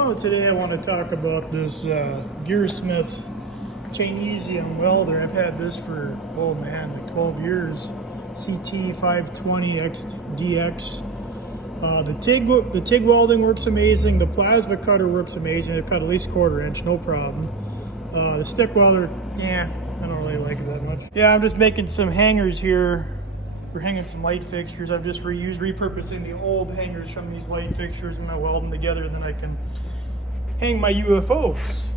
Oh, today I want to talk about this Gearsmith Chainesium welder. I've had this for, oh man, like 12 years. CT520XD. The TIG welding works amazing. The plasma cutter works amazing. It cut at least 1/4 inch, no problem. The stick welder, I don't really like it that much. Yeah, I'm just making some hangers here. We're hanging some light fixtures. I've just repurposing the old hangers from these light fixtures. I'm gonna weld them together and then I can hang my UFOs.